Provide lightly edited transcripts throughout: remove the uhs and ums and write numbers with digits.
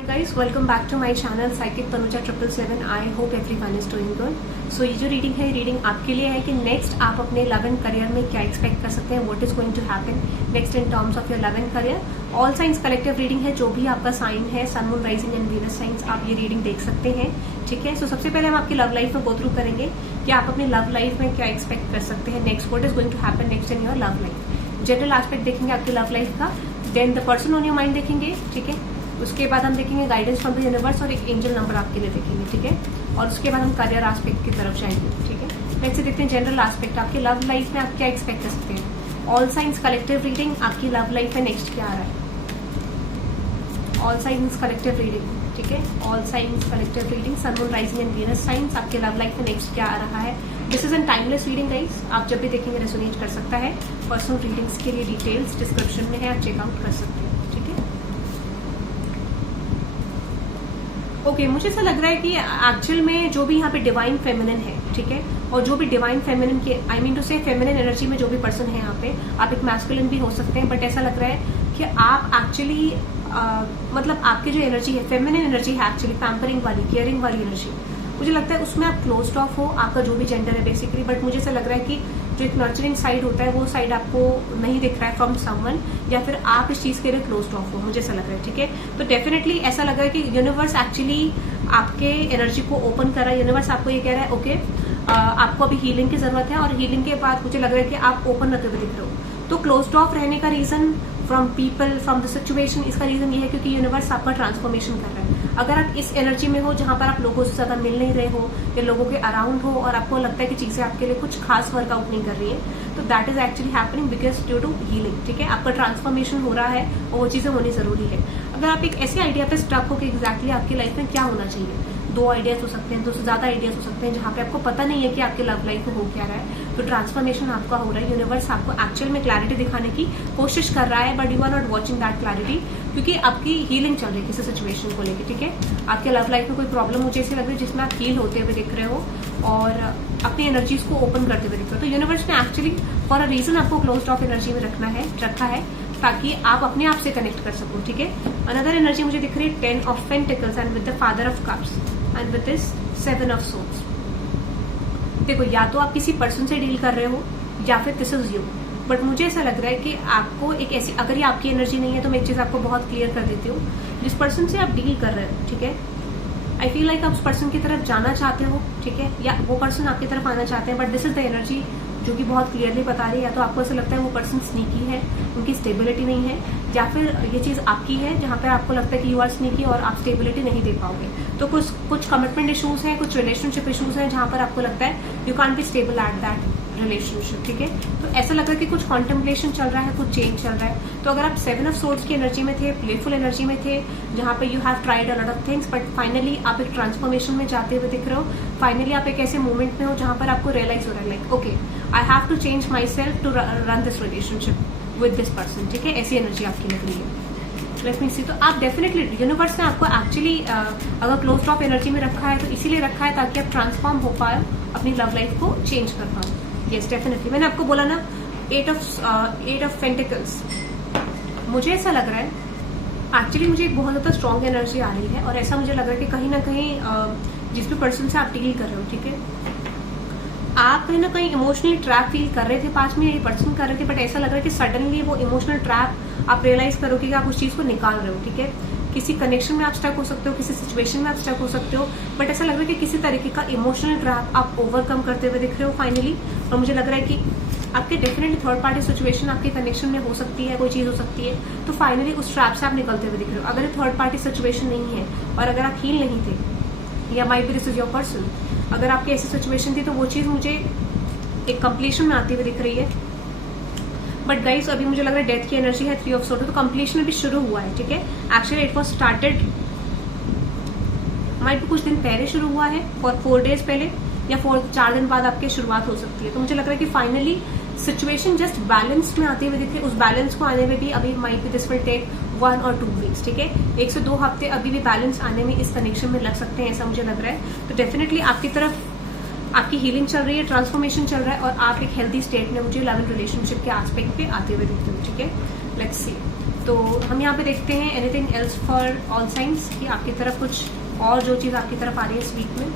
Hi guys, welcome back to my channel Psychic Tanuja 777. I hope everyone is doing good. So ये जो reading है, reading आपके लिए है कि नेक्स्ट आप अपने लव एंड करियर में क्या एक्सपेक्ट कर सकते हैं, what is going to happen next in terms of your love and career. All signs collective reading है, जो भी आपका साइन है, sun moon rising and Venus signs, आप ये रीडिंग देख सकते हैं. ठीक है. सो सबसे पहले हम आपकी लव लाइफ में गो थ्रू करेंगे कि आप अपनी लव लाइफ में क्या एक्सपेक्ट कर सकते हैं next, what is going to happen next in your love life. General aspect देखेंगे आपकी लव लाइफ का, then the person on your mind देखेंगे. ठीक है. उसके बाद हम देखेंगे गाइडेंस फ्रॉम द यूनिवर्स और एक एंजल नंबर आपके लिए देखेंगे. ठीक है. और उसके बाद हम करियर एस्पेक्ट की तरफ जाएंगे. ठीक है. नेक्स्ट से देखते हैं जनरल एस्पेक्ट, आपकी लव लाइफ में आप क्या एक्सपेक्ट कर सकते हैं. ऑल साइंस कलेक्टिव रीडिंग, आपकी लव लाइफ में नेक्स्ट क्या आ रहा है. All signs collective reading. ठीक है. All signs collective reading, sun moon rising and Venus signs, आपके लव लाइफ में नेक्स्ट क्या आ रहा है. This is an timeless reading guys, आप जब भी देखेंगे रेजोनेट कर सकता है. पर्सनल रीडिंग्स के लिए डिटेल्स डिस्क्रिप्शन में है, आप चेकआउट कर सकते हैं. ठीक है. ओके, मुझे ऐसा लग रहा है कि एक्चुअल में जो भी यहाँ पे डिवाइन फेमिनिन है, ठीक है, और जो भी डिवाइन फेमिनिन के आई मीन टू से फेमिनिन एनर्जी में जो भी पर्सन है यहाँ पे, आप एक मैस्कुलिन भी हो सकते हैं, बट ऐसा लग रहा है कि आप एक्चुअली मतलब आपकी जो एनर्जी है, फेमिनिन एनर्जी है एक्चुअली, पैम्परिंग वाली, केयरिंग वाली एनर्जी, मुझे लगता है उसमें आप क्लोज्ड ऑफ हो, आपका जो भी जेंडर है बेसिकली. बट मुझे ऐसा लग रहा है कि जो एक नर्चरिंग साइड होता है वो साइड आपको नहीं दिख रहा है फ्रॉम समवन, या फिर आप इस चीज के लिए क्लोज्ड ऑफ हो, मुझे ऐसा लग रहा है. ठीक है. तो डेफिनेटली ऐसा लग रहा है कि यूनिवर्स एक्चुअली आपके एनर्जी को ओपन कर रहा है. यूनिवर्स आपको ये कह रहा है ओके, आपको अभी हीलिंग की जरूरत है, और हीलिंग के बाद मुझे लग रहा है कि आप ओपन रहते हुए दिख रहे हो. तो क्लोज्ड ऑफ रहने का reason from people, from the situation, इसका रीजन ये है क्योंकि यूनिवर्स आपका ट्रांसफॉर्मेशन कर रहा है. अगर आप इस एनर्जी में हो जहां पर आप लोगों से ज्यादा मिल नहीं रहे हो या लोगों के अराउंड हो और आपको लगता है कि चीजें आपके लिए कुछ खास वर्कआउट नहीं कर रही है, तो that is actually happening because due to healing. ठीक है. आपका ट्रांसफॉर्मेशन हो रहा है और वो चीजें होनी जरूरी है. अगर आप एक ऐसे आइडिया पे स्टक हो कि एग्जैक्टली आपकी लाइफ में क्या होना चाहिए, दो आइडियाज हो सकते हैं, दो से ज्यादा आइडियाज हो सकते हैं जहां पे आपको पता नहीं है कि आपके लव लाइफ में हो क्या रहा है, तो ट्रांसफॉर्मेशन आपका हो रहा है. यूनिवर्स आपको एक्चुअल में क्लैरिटी दिखाने की कोशिश कर रहा है, but you are not watching that clarity क्योंकि आपकी हीलिंग चल रही है किसी सिचुएशन को लेकर. ठीक है. आपके लव लाइफ में कोई प्रॉब्लम मुझे ऐसी लग रही है जिसमें आप हील होते हुए दिख रहे हो और अपनी एनर्जीज को ओपन करते हुए दिख रहे हो. तो यूनिवर्स ने एक्चुअली फॉर अ रीजन आपको क्लोज्ड ऑफ एनर्जी में रखा है ताकि आप अपने आप से कनेक्ट कर सको. ठीक है. अनदर एनर्जी मुझे दिख रही है 10 of pentacles and with the father of cups and with this 7 of swords. देखो, या तो आप किसी पर्सन से डील कर रहे हो या फिर दिस इज यू, बट मुझे ऐसा लग रहा है कि आपको एक ऐसी, अगर ये आपकी एनर्जी नहीं है तो मैं एक चीज आपको बहुत क्लियर कर देती हूँ. जिस पर्सन से आप डील कर रहे हो, ठीक है, आई फील लाइक आप उस पर्सन की तरफ जाना चाहते हो. ठीक है. या वो पर्सन आपकी तरफ आना चाहते हैं, but this is the energy जो कि बहुत क्लियरली बता रही है. या तो आपको ऐसा लगता है वो पर्सन स्नीकी है, उनकी स्टेबिलिटी नहीं है, या फिर ये चीज आपकी है जहां पे आपको लगता है कि यू आर स्नीकी और आप स्टेबिलिटी नहीं दे पाओगे. तो कुछ कमिटमेंट इशूज हैं, कुछ रिलेशनशिप इशूज हैं जहां पर आपको लगता है you can't be stable at that relationship. ठीक है. तो ऐसा लग रहा है कि कुछ कॉन्टेम्पलेशन चल रहा है, कुछ चेंज चल रहा है. तो अगर आप 7 ऑफ सोर्ड्स की एनर्जी में थे, प्लेफुल एनर्जी में थे, जहां पे you have tried a lot of things, but finally आप एक ट्रांसफॉर्मेशन में जाते हुए दिख रहे हो. फाइनली आप एक ऐसे मोमेंट में हो जहां पर आपको रियलाइज हो रहा है like okay, I have to change myself to run this relationship with this person. ठीक है. ऐसी एनर्जी आपकी लग रही है. Let me see. तो आप डेफिनेटली, यूनिवर्स ने आपको एक्चुअली अगर क्लोज्ड ऑफ एनर्जी में रखा है तो इसीलिए रखा है ताकि आप ट्रांसफॉर्म हो पाए, अपनी लव लाइफ को चेंज कर पाओ. Yes, definitely. मैंने आपको बोला ना 8 ऑफ पेंटिकल्स, मुझे ऐसा लग रहा है एक्चुअली मुझे एक बहुत ज्यादा स्ट्रॉन्ग एनर्जी आ रही है और ऐसा मुझे लग रहा है कि कहीं ना कहीं जिस भी पर्सन से आप डील कर रहे हो, ठीक है, आप कहीं ना कहीं इमोशनली ट्रैप फील कर रहे थे पास में, ये पर्सन कर रहे थे, बट ऐसा लग रहा है कि सडनली वो इमोशनल ट्रैप आप रियलाइज करोगे कि आप उस चीज को निकाल रहे हो. ठीक है. किसी कनेक्शन में आप स्टक हो सकते हो, किसी सिचुएशन में आप स्टक हो सकते हो, बट ऐसा लग रहा है कि किसी तरीके का इमोशनल ट्रैप आप ओवरकम करते हुए दिख रहे हो फाइनली. और मुझे लग रहा है कि आपके डेफिनेटली थर्ड पार्टी सिचुएशन आपके कनेक्शन में हो सकती है, कोई चीज हो सकती है, तो फाइनली उस ट्रैप से आप निकलते हुए दिख रहे हो. अगर ये थर्ड पार्टी सिचुएशन नहीं है और अगर आप हील नहीं थे, या might be this is your person, अगर आपकी ऐसी सिचुएशन थी तो वो चीज मुझे एक कंप्लीशन में आती हुई दिख रही है. बट गाइस, अभी मुझे लग रहा है डेथ की एनर्जी है, 3 ऑफ सोर्ड, तो कंप्लीशन अभी शुरू हुआ है. ठीक है. Actually it was started, might भी कुछ दिन पहले शुरू हुआ है, और 4 डेज पहले या 4 दिन बाद आपकी शुरुआत हो सकती है. तो मुझे लग रहा है कि फाइनली सिचुएशन जस्ट बैलेंस में आती हुई दिख रही है. उस बैलेंस को आने में भी अभी might be this will take 1 और 2 वीक्स. ठीक है. 1 से 2 हफ्ते अभी भी बैलेंस आने में इस कनेक्शन में लग सकते हैं, ऐसा मुझे लग रहा है. तो डेफिनेटली आपकी तरफ आपकी हीलिंग चल रही है, ट्रांसफॉर्मेशन चल रहा है, और आप एक हेल्दी स्टेट में मुझे लव एंड रिलेशनशिप के एस्पेक्ट पे आते हुए दिखते हो. ठीक है. Let's see. तो हम यहाँ पे देखते हैं anything else for all science कि आपकी तरफ कुछ और जो चीज़ आपकी तरफ आ रही है इस वीक में।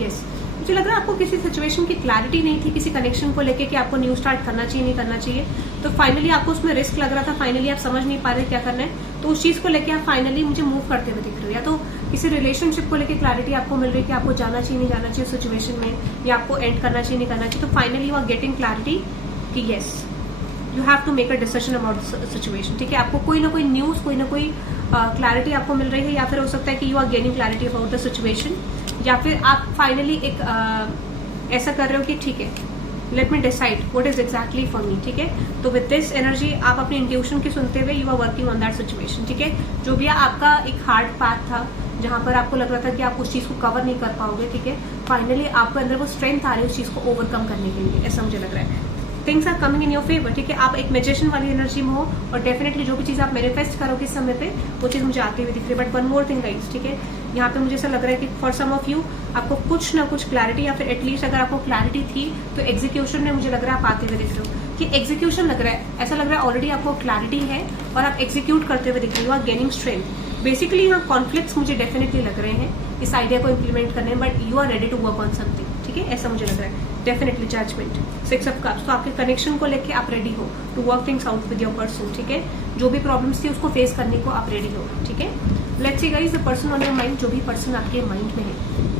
यस, मुझे लग रहा है आपको किसी सिचुएशन की क्लैरिटी नहीं थी, किसी कनेक्शन को लेके कि आपको न्यू स्टार्ट करना चाहिए नहीं करना चाहिए, तो फाइनली आपको उसमें रिस्क लग रहा था, फाइनली आप समझ नहीं पा रहे क्या करना है, तो उस चीज़ को लेके आप फाइनली मुझे मूव करते हुए दिख रहे हो। या तो किसी रिलेशनशिप को लेके क्लैरिटी आपको मिल रही है कि आपको जाना चाहिए नहीं जाना चाहिए सिचुएशन में, या आपको एंड करना चाहिए नहीं करना चाहिए, तो finally you are getting clarity कि yes you have to make a decision about situation. ठीक है, आपको कोई ना कोई न्यूज़, कोई ना कोई क्लैरिटी आपको मिल रही है, या फिर हो सकता है कि you are gaining clarity about the situation, या फिर आप फाइनली एक ऐसा कर रहे हो कि ठीक है let me decide what is exactly for me. ठीक है, तो विद दिस एनर्जी आप अपनी इंट्यूशन की सुनते हुए you are working on that situation. ठीक है, जो भी आपका एक हार्ड पाथ था जहां पर आपको लग रहा था कि आप उस चीज को कवर नहीं कर पाओगे, ठीक है, फाइनली आपके अंदर वो स्ट्रेंथ आ रही है उस चीज को ओवरकम करने के लिए, ऐसा मुझे लग रहा है। Things are coming in your favour. ठीक है, आप एक मैजिशियन वाली एनर्जी में हो और डेफिनेटली जो भी चीज आप मैनिफेस्ट करोगे इस समय पे वो चीज मुझे आती हुई दिख रही है। But one more thing guys, ठीक है, यहाँ पे मुझे ऐसा लग रहा है कि फॉर सम ऑफ यू आपको कुछ ना कुछ क्लैरिटी, या फिर एटलीस्ट अगर आपको क्लैरिटी थी तो एग्जीक्यूशन में मुझे लग रहा है आप आते हुए दिख रहे हो कि एग्जीक्यूशन लग रहा है, ऐसा लग रहा है ऑलरेडी आपको क्लैरिटी है और आप एग्जीक्यूट करते हुए दिख रहे हो, गेनिंग स्ट्रेंथ। बेसिकली यहाँ कॉन्फ्लिक्ट्स मुझे डेफिनेटली लग रहे हैं इस आइडिया को इम्प्लीमेंट करने, but you are ready to work on something. ठीक है, ऐसा मुझे लग रहा है डेफिनेटली। जजमेंट, 6 ऑफ कप्स, तो आपके कनेक्शन को लेके आप रेडी हो to work things out with your person. ठीक है, जो भी प्रॉब्लम्स थी उसको फेस करने को आप रेडी हो। ठीक है, let's see guys the person on your mind, जो भी पर्सन आपके माइंड में है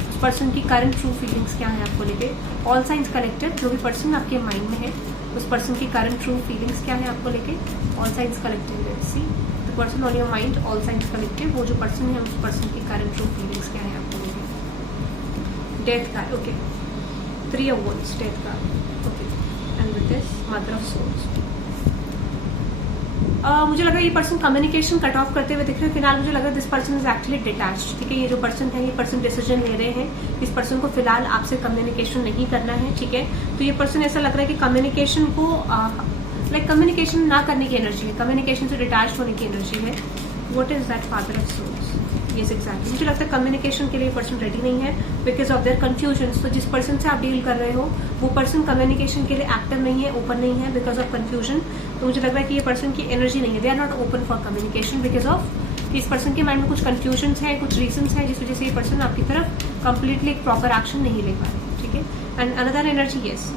उस पर्सन की करंट ट्रू फीलिंग्स क्या है आपको लेके। ऑल साइंस कलेक्टेड, जो भी पर्सन आपके माइंड में है उस पर्सन की करंट ट्रू फीलिंग्स क्या है आपको लेके। All science collected, let's see the person on your mind, all science collected, वो जो पर्सन है उस पर्सन की करंट ट्रू फीलिंग्स क्या है आपको लेके। Death card, okay, 3 of Wands, death card, okay, and with this mother of souls. मुझे लग रहा है ये पर्सन कम्युनिकेशन कट ऑफ करते हुए दिख रहे हैं। फिलहाल मुझे लग रहा है this person is actually detached. ठीक है, ये जो पर्सन है ये पर्सन डिसीजन ले रहे हैं, इस पर्सन को फिलहाल आपसे कम्युनिकेशन नहीं करना है। ठीक है, तो ये पर्सन ऐसा लग रहा है कि कम्युनिकेशन को कम्युनिकेशन ना करने की एनर्जी है, कम्युनिकेशन से डिटैच होने की एनर्जी है। What is that father of souls? Yes exactly, मुझे लगता है कम्युनिकेशन के लिए पर्सन रेडी नहीं है बिकॉज ऑफ देयर कंफ्यूजन। तो जिस पर्सन से आप डील कर रहे हो वो पर्सन कम्युनिकेशन के लिए एक्टिव नहीं है, ओपन नहीं है बिकॉज ऑफ कंफ्यूजन। तो मुझे लग रहा है कि ये पर्सन की एनर्जी नहीं है, they are not open for communication because of इस पर्सन के माइंड में कुछ कंफ्यूजन है, कुछ रीजंस है जिस वजह से ये पर्सन आपकी तरफ कंप्लीटली एक प्रॉपर एक्शन नहीं ले पा रहे। ठीक है, एंड अनदर एनर्जी, यस,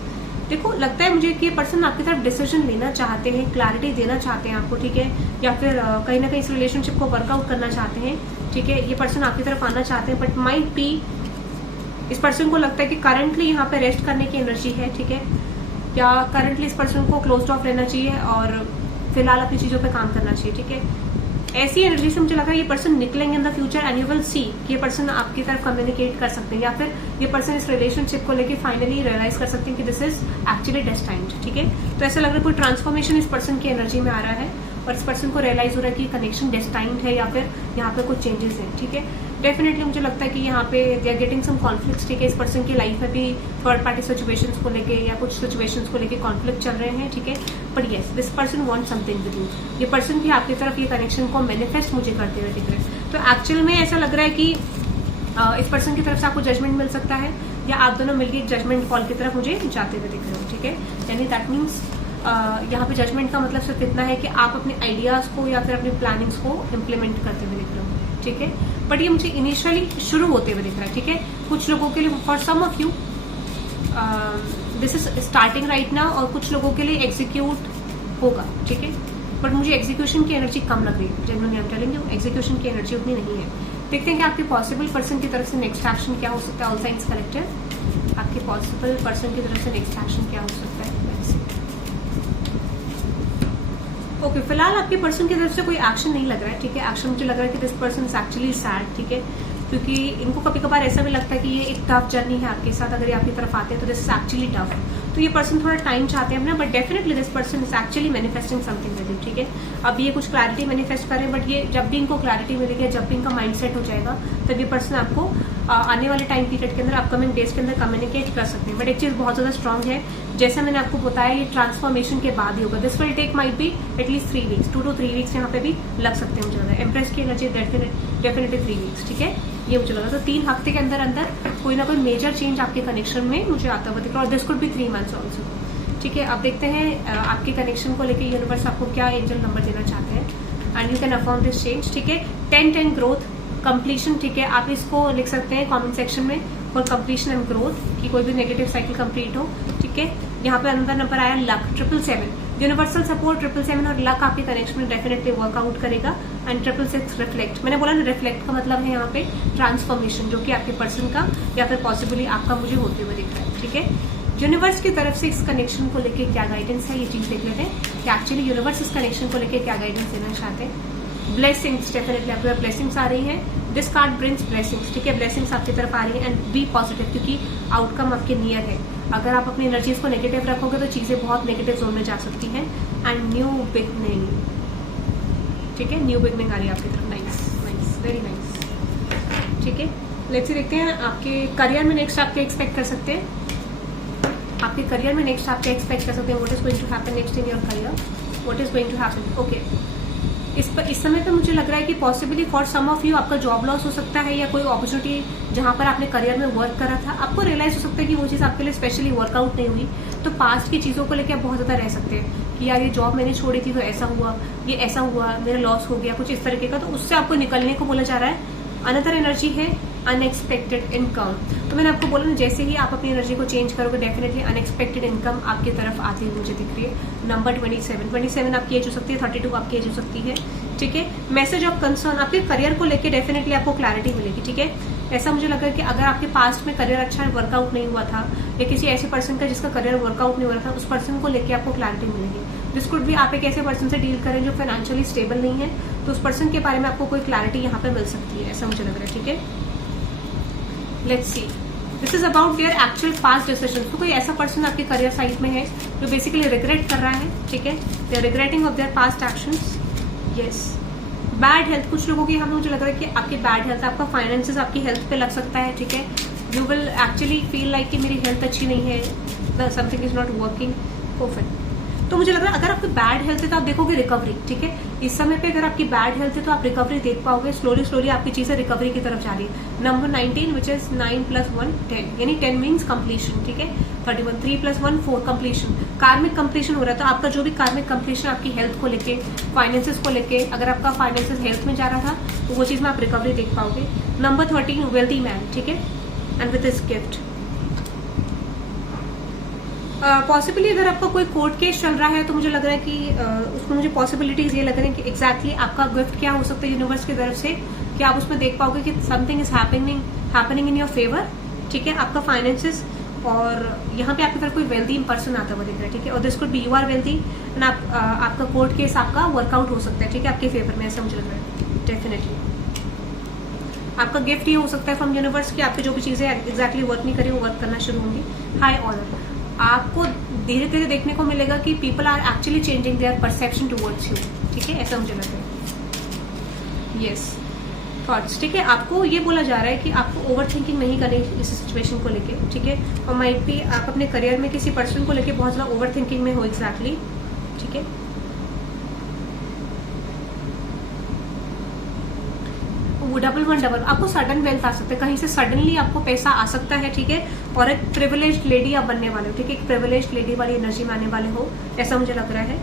देखो लगता है मुझे कि ये पर्सन आपकी तरफ डिसीजन लेना चाहते हैं, क्लैरिटी देना चाहते हैं आपको। ठीक है, या फिर कहीं ना कहीं इस रिलेशनशिप को वर्कआउट करना चाहते हैं। ठीक है, ये पर्सन आपकी तरफ आना चाहते हैं, बट माइट बी इस पर्सन को लगता है कि करंटली यहाँ पे रेस्ट करने की एनर्जी है। ठीक है, या करंटली इस पर्सन को क्लोज ऑफ रहना चाहिए और फिलहाल अपनी चीजों पे काम करना चाहिए। ठीक है, ऐसी एनर्जी से मुझे लगा ये पर्सन निकलेंगे in the future and you will see कि ये पर्सन आपकी तरफ कम्युनिकेट कर सकते हैं, या फिर ये पर्सन इस रिलेशनशिप को लेके फाइनली रियलाइज कर सकते हैं कि दिस इज एक्चुअली डेस्टाइन्ड। ठीक है, तो ऐसा लग रहा है कोई ट्रांसफॉर्मेशन इस पर्सन की एनर्जी में आ रहा है और इस पर्सन को रियलाइज हो रहा है कि कनेक्शन डेस्टाइन्ड है या फिर यहाँ पे कुछ चेंजेस हैं। ठीक है, डेफिनेटली मुझे लगता है कि यहाँ पे they are getting some conflicts. ठीक है, इस पर्सन की लाइफ में भी थर्ड पार्टी सिचुएशंस को लेके या कुछ सिचुएशंस को लेके कॉन्फ्लिक्ट चल रहे हैं। ठीक है, but yes this person want something with you, ये पर्सन भी आपकी तरफ ये कनेक्शन को मैनिफेस्ट मुझे करते हुए दिख रहे हैं। तो एक्चुअल में ऐसा लग रहा है कि इस पर्सन की तरफ से आपको जजमेंट मिल सकता है या आप दोनों मिलकर एक जजमेंट कॉल की तरफ मुझे जाते हुए दिख रहे हो। ठीक है, यानी दैट मीन्स यहाँ पे जजमेंट का मतलब सिर्फ इतना है कि आप अपने आइडियाज को या फिर अपनी प्लानिंग्स को इम्प्लीमेंट करते हुए दिख रहे हो। ठीक है, बट ये मुझे इनिशियली शुरू होते हुए दिख रहा है। ठीक है, कुछ लोगों के लिए, for some of you this is starting right now, और कुछ लोगों के लिए एग्जीक्यूट होगा। ठीक है, बट मुझे एग्जीक्यूशन की एनर्जी कम लग रही है। Genuinely I am telling you, execution की एनर्जी उतनी नहीं है। देखते हैं कि आपके पॉसिबल पर्सन की तरफ से नेक्स्ट एक्शन क्या हो सकता है। ऑल साइंस कलेक्टेड, आपके पॉसिबल पर्सन की तरफ से नेक्स्ट एक्शन क्या हो सकता है। ओके, फिलहाल आपके पर्सन की तरफ से कोई एक्शन नहीं लग रहा है। ठीक है, एक्शन मुझे लग रहा है कि this person is actually sad. ठीक है, क्योंकि इनको कभी कभार ऐसा भी लगता है कि ये एक टफ जर्नी है आपके साथ, अगर ये आपकी तरफ आते हैं तो दिस इज एक्चुअली टफ। तो ये पर्सन थोड़ा टाइम चाहते हैं अपना, but definitely this person is actually manifesting something with you. ठीक है, अब ये कुछ क्लैरिटी मैनिफेस्ट करें, बट ये जब भी इनको क्लैरिटी मिलेगी, जब भी इनका माइंड सेट हो जाएगा, तब ये पर्सन आपको आने वाले टाइम पीरियड के अंदर, अपकमिंग डेज के अंदर कम्युनिकेट कर सकते हैं। बट एक चीज बहुत ज्यादा स्ट्रांग है, जैसे मैंने आपको बताया, ये ट्रांसफॉर्मेशन के बाद ही होगा। This will take might be at least 3 weeks, 2 to 3 weeks यहाँ पे भी लग सकते हैं मुझे लग रहा है। एम्प्रेस की एनर्जी डेफिनेटली 3 वीक्स। ठीक है, ये मुझे लगा। तो 3 हफ्ते के अंदर अंदर कोई ना कोई मेजर चेंज आपके कनेक्शन में मुझे आता हुआ दिख रहा है, और this could B 3 months also. ठीक है, अब देखते हैं आपके कनेक्शन को लेके यूनिवर्स आपको क्या एंजल नंबर देना चाहते हैं। And you can affirm this change. ठीक है, 10 ग्रोथ कंप्लीशन। ठीक है, आप इसको लिख सकते हैं कमेंट सेक्शन में फॉर कंप्लीशन एंड ग्रोथ कि कोई भी नेगेटिव साइकिल कंप्लीट हो। ठीक है, यहाँ पे अंदर नंबर आया लक 777, यूनिवर्सल सपोर्ट 777 और लक आपके कनेक्शन में डेफिनेटली वर्कआउट करेगा। एंड 666 रिफ्लेक्ट, मैंने बोला ना रिफ्लेक्ट का मतलब है यहाँ पे ट्रांसफॉर्मेशन, जो कि आपके पर्सन का या फिर पॉसिबली आपका मुझे होते हुए दिख रहा है। ठीक है, यूनिवर्स की तरफ से इस कनेक्शन को लेके क्या गाइडेंस है, ये चीज देख लेते हैं कि एक्चुअली यूनिवर्स इस कनेक्शन को लेके क्या गाइडेंस देना चाहते हैं। ब्लेसिंग्स, डेफिनेटली आपके पास ब्लेसिंग्स आ रही है। This card brings blessings. ठीक है, ब्लेसिंग्स आपकी तरफ आ रही है। एंड बी पॉजिटिव, क्योंकि आउटकम आपके नियर है। अगर आप अपनी एनर्जीज को नेगेटिव रखोगे तो चीजें बहुत नेगेटिव जोन में जा सकती हैं। एंड न्यू बिगनिंग, ठीक है, न्यू बिगनिंग आ रही है आपकी तरफ। Nice nice, very nice. ठीक है, लेट्स देखते हैं आपके करियर में नेक्स्ट आप क्या एक्सपेक्ट कर सकते हैं। आपके करियर में नेक्स्ट आप क्या एक्सपेक्ट कर सकते हैं। What is going to happen next in your career, what is going to happen. Okay, इस समय पे मुझे लग रहा है कि possibly for some of you आपका जॉब लॉस हो सकता है, या कोई अपॉर्चुनिटी जहां पर आपने करियर में वर्क करा था आपको रियलाइज हो सकता है कि वो चीज आपके लिए स्पेशली वर्कआउट नहीं हुई। तो पास्ट की चीजों को लेकर आप बहुत ज्यादा रह सकते हैं कि यार ये जॉब मैंने छोड़ी थी तो ऐसा हुआ, ये ऐसा हुआ, मेरा लॉस हो गया, कुछ इस तरीके का। तो उससे आपको निकलने को बोला जा रहा है। अनदर एनर्जी है अनएक्सपेक्टेड इनकम। तो मैंने आपको बोला ना, जैसे ही आप अपनी एनर्जी को चेंज करोगे डेफिनेटली अनएक्सपेक्टेड इनकम आपकी तरफ आती हुई मुझे दिख रही है। नंबर 27 आपकी एज हो सकती है, 32 आपकी एज हो सकती है। ठीक है, मैसेज ऑफ कंसर्न, आपके करियर को लेके डेफिनेटली आपको क्लैरिटी मिलेगी। ठीक है, ऐसा मुझे लगा कि अगर आपके पास्ट में करियर अच्छा वर्कआउट नहीं हुआ था, या किसी ऐसे पर्सन का जिसका करियर वर्कआउट नहीं हो रहा था, उस पर्सन को लेके आपको क्लैरिटी मिलेगी। दिस कुड भी आप एक ऐसे पर्सन से डील करें जो फाइनेंशियली स्टेबल नहीं है, तो उस पर्सन के बारे में आपको कोई क्लैरिटी यहाँ पे मिल सकती है, ऐसा मुझे लग रहा है। ठीक है, let's see, this is about their actual past decision. तो कोई ऐसा पर्सन आपके करियर साइड में है जो बेसिकली रिग्रेट कर रहा है। ठीक है, they are regretting of their past actions. Yes, bad health, कुछ लोगों की यहाँ पे मुझे लग रहा है कि आपकी बैड हेल्थ, आपका फाइनेंसेस आपकी हेल्थ पे लग सकता है। ठीक है, you will actually feel like कि मेरी हेल्थ अच्छी नहीं है, something is not working perfect. तो मुझे लग रहा है अगर आपकी बैड हेल्थ है तो आप देखोगे रिकवरी। ठीक है, इस समय पे अगर आपकी बैड हेल्थ है तो आप रिकवरी देख पाओगे। स्लोली स्लोली आपकी चीजें रिकवरी की तरफ जा रही है। नंबर 19 विच इज 9 + 1 10, यानी 10 मीन्स कंप्लीशन। ठीक है, 31 3 + 1 4 कंप्लीशन, कार्मिक कंप्लीशन हो रहा है। तो आपका जो भी कार्मिक कंप्लीशन आपकी हेल्थ को लेके, फाइनेंसेस को लेके, अगर आपका फाइनेंसेस हेल्थ में जा रहा था तो वो चीज में आप रिकवरी देख पाओगे। Number 13 wealthy man. ठीक है, and with his gift. Possibly अगर आपका कोई कोर्ट केस चल रहा है तो मुझे लग रहा है कि उसको मुझे पॉसिबिलिटीज ये लग रही है कि एग्जैक्टली आपका गिफ्ट क्या हो सकता है यूनिवर्स की तरफ से, कि आप उसमें देख पाओगे कि something is happening in your favour. ठीक है, आपका फाइनेंसेस, और यहाँ पे आपकी तरफ कोई वेल्दी पर्सन आता हुआ दिख रहा है। ठीक है, और this could be you are wealthy and आपका कोर्ट केस आपका वर्कआउट हो सकता है। ठीक है, आपके फेवर में, ऐसा मुझे लग रहा है। डेफिनेटली आपका गिफ्ट ये हो सकता है फ्रॉम यूनिवर्स की आपकी जो भी चीजें एग्जैक्टली वर्क नहीं करी वो वर्क करना शुरू होंगी। हाई ऑर्डर, आपको धीरे धीरे देखने को मिलेगा कि people are actually changing their perception towards you. ठीक है, ऐसा मुझे लगता है। Yes, thoughts. ठीक है, आपको ये बोला जा रहा है कि आपको ओवर थिंकिंग नहीं करनी इस सिचुएशन को लेके। ठीक है, और माइट भी आप अपने करियर में किसी पर्सन को लेके बहुत ज्यादा ओवर थिंकिंग में हो एग्जैक्टली। ठीक है, डबल आपको सडन वेल्थ आ सकता है, कहीं से सडनली आपको पैसा आ सकता है। ठीक है, और एक प्रिविलेज्ड लेडी आप बनने वाले हो। ठीक है, एक प्रिविलेज्ड लेडी वाली एनर्जी में आने वाले हो, ऐसा मुझे लग रहा है।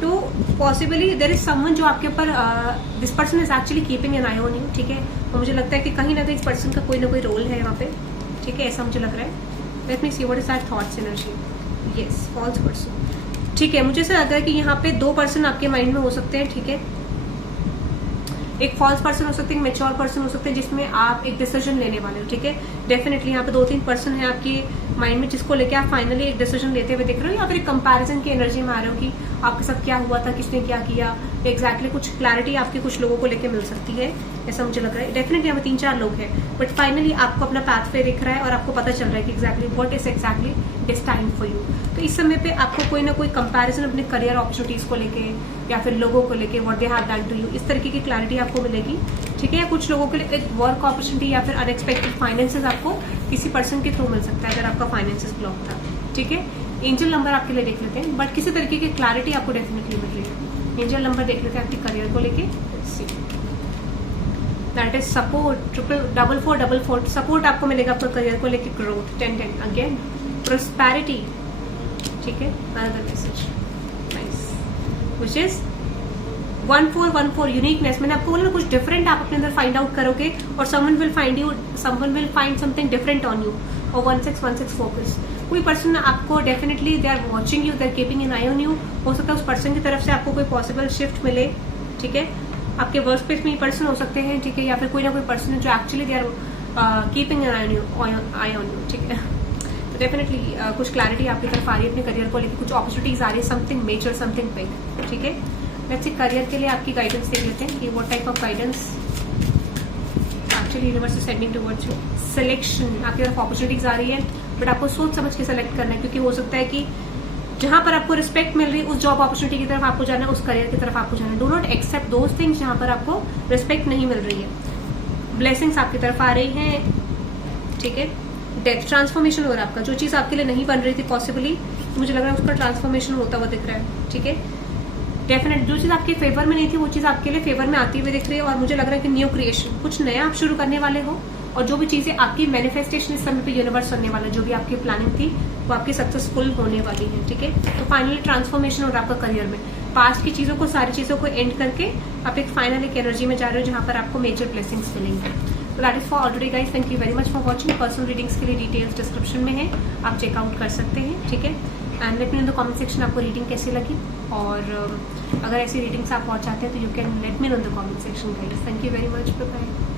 तो पॉसिबली देयर इज समवन जो आपके ऊपर, this person is actually keeping an eye on you. ठीक है, तो मुझे लगता है कि कहीं ना कहीं इस पर्सन का कोई ना कोई रोल है यहाँ पे। ठीक है, ऐसा मुझे लग रहा है। Let me see what is that thoughts energy. Yes, false person. ठीक है, मुझे ऐसा लग रहा है कि यहाँ पे 2 पर्सन आपके माइंड में हो सकते हैं। ठीक है, एक फॉल्स पर्सन हो सकते हैं, एक मेच्योर पर्सन हो सकते हैं जिसमें आप एक डिसीजन लेने वाले हो। ठीक है, डेफिनेटली यहाँ पे 2-3 पर्सन है आपके माइंड में जिसको लेके आप फाइनली एक डिसीजन लेते हुए दिख रहे हो, या फिर एक कंपैरिजन की एनर्जी में आ रहे हो कि आपके साथ क्या हुआ था, किसने क्या किया, एग्जैक्टली कुछ क्लैरिटी आपके कुछ लोगों को लेके मिल सकती है, ऐसा मुझे लग रहा है। डेफिनेटली यहाँ पे 3-4 लोग हैं, बट फाइनली आपको अपना पाथ पे दिख रहा है और आपको पता चल रहा है कि exactly what is exactly destined for you. तो इस समय पे आपको कोई ना कोई कंपैरिजन अपने करियर अपॉर्चुनिटीज को लेके या फिर लोगों को लेके, what they have done to you, इस तरीके की क्लैरिटी आपको मिलेगी। ठीक है, कुछ लोगों के लिए एक वर्क अपॉर्चुनिटी या फिर अनएक्सपेक्टेड फाइनेंसेस आपको किसी पर्सन के थ्रू मिल सकता है अगर आपका फाइनेंसेस ब्लॉक था। ठीक है, एंजल नंबर आपके लिए देख लेते हैं, बट किसी तरीके की क्लैरिटी आपको डेफिनेटली मिल रही है। एंजल नंबर देख लेते हैं आपके करियर को लेके। दैट इज सपोर्ट 44444 सपोर्ट आपको मिलेगा आपका करियर को लेके। ग्रोथ 10-10 अगेन, प्रोस्पेरिटी ठीक है, another message nice which is 1414 uniqueness. मैंने आपको बोला कुछ डिफरेंट आप अपने अंदर फाइंड आउट करोगे और someone will find something different on you. और 1616 फोकस, कोई पर्सन आपको definitely they are watching you, they are keeping an eye on you. हो सकता है उस पर्सन की तरफ से आपको कोई पॉसिबल शिफ्ट मिले, ठीक है, आपके वर्क स्पेस में ही पर्सन हो सकते हैं, ठीक है, या फिर कोई ना कोई पर्सन है जो actually they are keeping an eye on you, ठीक है। तो डेफिनेटली कुछ क्लैरिटी आपकी तरफ आ रही है अपने करियर को लेकर, कुछ अपॉर्चुनिटीज आ रही है, समथिंग मेजर, समथिंग बिग, ठीक है। लेट्स सी करियर के लिए आपकी गाइडेंस देख लेते हैं कि what type of guidance actually universe is sending towards you. Selection, आपकी तरफ अपॉर्चुनिटीज आ रही है, बट आपको सोच समझ के सेलेक्ट करना है, क्योंकि हो सकता है कि जहां पर आपको रिस्पेक्ट मिल रही है उस जॉब अपॉर्चुनिटी की तरफ आपको जाना है, उस करियर की तरफ आपको जाना है। Do not accept those things जहां पर आपको रिस्पेक्ट नहीं मिल रही है। ब्लेसिंग्स आपकी तरफ आ रही हैं, ठीक है। डेथ, ट्रांसफॉर्मेशन हो रहा है आपका, जो चीज आपके लिए नहीं बन रही थी पॉसिबली, मुझे लग रहा है उसका ट्रांसफॉर्मेशन होता हुआ दिख रहा है, ठीक है। डेफिनेट जो चीज आपके फेवर में नहीं थी वो चीज आपके लिए फेवर में आती हुई दिख रही है, और मुझे लग रहा है कि न्यू क्रिएशन, कुछ नया आप शुरू करने वाले हो, और जो भी चीजें आपकी मैनिफेस्टेशन इस समय पे यूनिवर्स करने वाला है, जो भी आपकी प्लानिंग थी वो आपकी सक्सेसफुल होने वाली है, ठीक है। तो फाइनली ट्रांसफॉर्मेशन हो रहा है आपका करियर में, पास्ट की चीजों को, सारी चीजों को एंड करके आप एक फाइनल एक एनर्जी में जा रहे हो जहां पर आपको मेजर ब्लेसिंग्स मिलेंगे। तो that is for already guys, thank you very much for watching. Personal readings के लिए डिटेल्स डिस्क्रिप्शन में है, आप चेकआउट कर सकते हैं, ठीक है। And let me in the comment section आपको रीडिंग कैसी लगी, और अगर ऐसी रीडिंग्स आप और चाहते हैं तो you can let me know in the comment section guys. Thank you very much, bye bye.